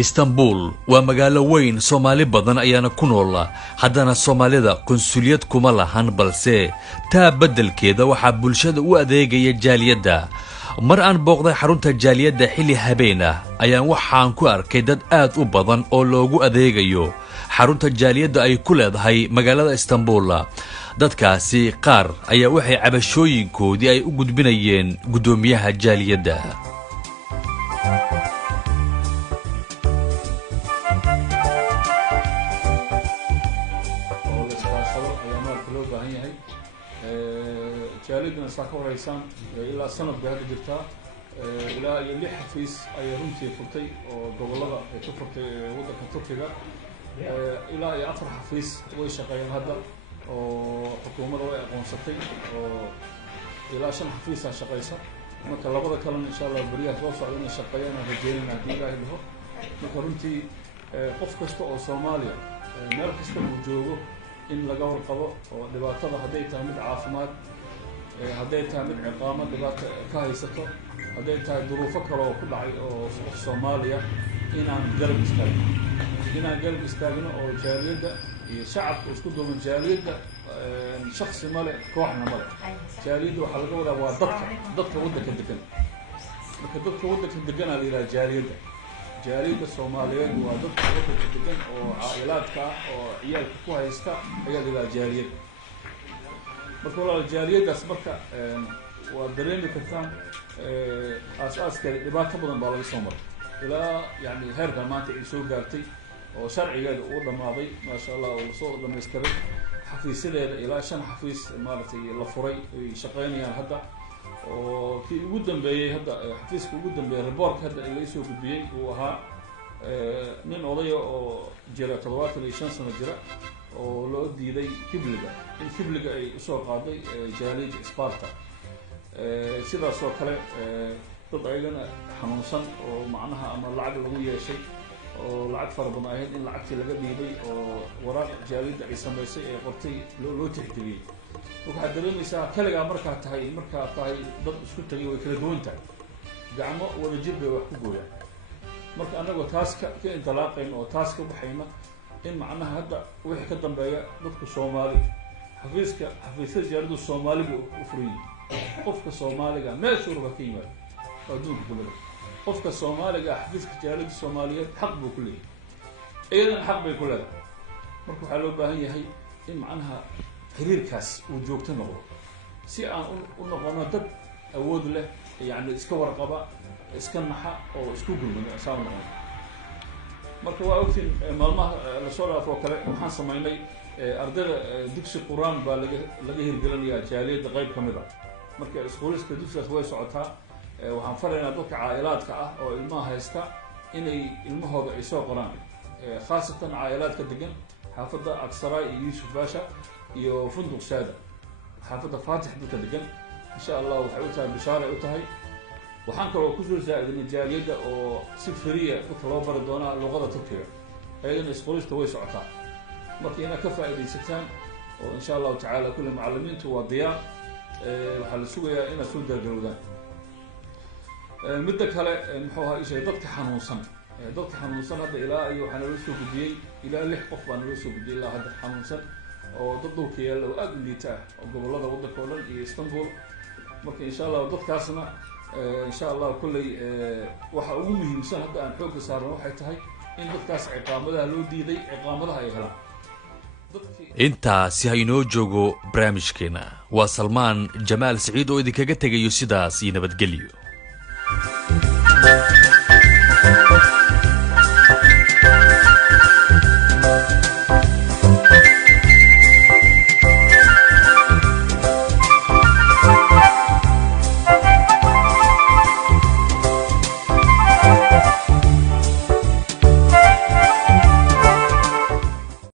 اسطنبول ومقالة وين صومالي بدن ايانا كنولا حدانا صوماليدا قنسوليات كمالهان بلسي تا بدل كيدا وحا بلشاد و اديغي جاليدا مر ان بوقداي حرونتا جاليدا حيلي هابينا ايان waxaan ku arkay dad aad u badan oo loogu adeegayo xarunta jaaliyada ay ku leedahay magaalada Istanbul dadkaasi qaar ayaa waxay cabashooyinkoodii ay u gudbinayeen gudoomiyaha jaaliyada جاليدنا ساكو رئيسان إلى سنة بهذا الجرتا إلى يلي حفيز أي رمتي فرتي وقبلها كفرت وضع كتوكيدا إلى أفر حفيز ويشقين هذا وحكومة وقنصتي إلى شن حفيز شقيسة مثل لبضة كلام إن شاء الله بريها توصل لنا شقيان رجالنا هدي الله له مثل رمتي قف كستو أو صوماليا مال كستو وجوه إن لقوا القضاء ودبعتها هديتها من عافمات هديتها من عقامة دبعت كايسته هديتها ظروفك لو كل أو صوماليا إن قلب استاجنا إن قلب استاجنا أو جاليدة شعب اسكتوا من جاليدة شخص ملك كوحنا ملك جاليدة وحلقوا له ضدك ودك الدكان لكن ضدك ودك الدكان إلى جاليدة جاليدة الصوماليين وضدك ودك الدكان أو عائلاتك أو عيالك كويستا هي إلى جاليدة marka jaaliyadaas marka waa dareemi kartaan aasaaska dhibaato badan baa laga soo maray ilaa yani heerka maanta ay soo gaartay oo sharcigeeda uu dhamaaday ma sha Allah oo soo dhameystiray xafiisadeeda ilaa 5 xafiis maartay la furay ay shaqeynayaan hadda oo kii ugu dambeeyay hadda xafiiska ugu dambeeyay report hadda ay soo gudbiyay uu ahaa nin oday oo jira 75 sano jira oo loo diiday kibliga in kibliga ay soo qaaday jaaliyada Sparta sidaas oo kale dad ayagana xanuunsan oo macnaha ama lacag lagu yeeshay oo lacag fara badan ahayd in lacagtii laga dhiibay oo waraaq jaaliyada ay sameysay ee qortay loo tixgeliyay waxa dareemaysaa kaliya marka tahay dad isku tagay way kala duwan tahay gacmo wada jir bay wax ku gooyaan marka anagu taas ka intalaaqayn oo taas ka baxayna in macnaha hadda wixii ka dambeeya dadka Soomaali xafiiska jaaliyada Soomaaliga u furay qofka Soomaaliga meel suurba ka yimaado adduunka kulliga qofka Soomaaliga xafiiska jaaliyada Soomaaliyeed xaq buu ku leeyahay aydan xaq bay ku leedahay marka waxa loo baahan yahay in macnaha xiriirkaas uu joogto noqdo si aan u noqono dad awood leh yani iska warqaba iska naxa oo isku gulmano asaan noqon marka waa ogtiin maalmaha la soo dhaafo kale waxaan sameynay ardayda dugsi quraan baa laga hirgelinayaa jaaliyada qayb kamid ah marka iskuulista dugsigaas way socotaa waxaan faraynaa dadka caa'ilaadka ah oo ilmaha haysta inay ilmahooda ay soo qoraan khaasatan caa'ilaadka degan xaafadda Aksaraay iyo Yusuf Basha iyo Funduq Saada xaafadda Faatix dadka degan insha Allah waxay u tahay bishaara u tahay waxaan kaloo ku soo saacidnay jaaliyada oo si fariya dadka loo bari doona luqadda Turkiga ayadana iskuulista way socotaa markii ina ka faa'iideysataan oo insha Allah ta'ala kullu macallimiintu waa diyaar waxa la sugayaa in soo dargarowdaan midda kale muxuu ahaa ishay dadka xanuunsan hadda ilaa ay waxaan loo soo gudbiyay ilaa 6 qof baan loo soo gudbiyay ilaa hadda xanuunsan oo dad dhulka yaala oo aad u liita oo gobolada waddanka oo dhan iyo Istanbul marka insha Allah dadkaasna insha Allah kulli waxa ugu muhiimsan hadda aan xoog saarno waxay tahay in dadkaas ciqaamadaha loo diiday ciqaamadaha ay helaan intaasi haynoo joogo barnaamijkeena waa Salmaan Jamaal Saciid oo idinkaga tagayo sidaas iyo nabadgelyo